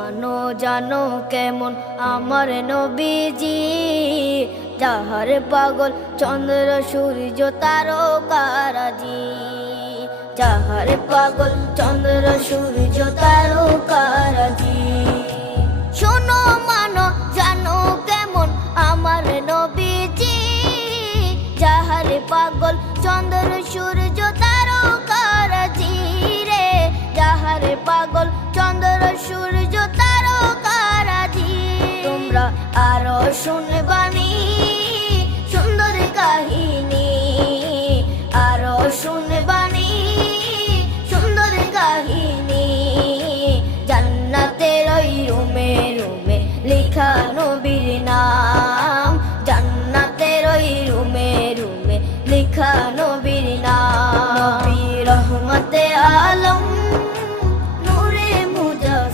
মানো জানো কেমন আমার নবীজি, যাহার পাগল চন্দ্র সূর্য তারকারাজি, যাহার পাগল চন্দ্র সূর্য তারকারাজি। শোনো মানো জানো কেমন আমার নবীজি, যাহার পাগল চন্দ্র সূর্য তারকারাজি রে, যাহার পাগল চন্দ্র সূর্য তারকারাজি। তোমরা আরো শুনবানি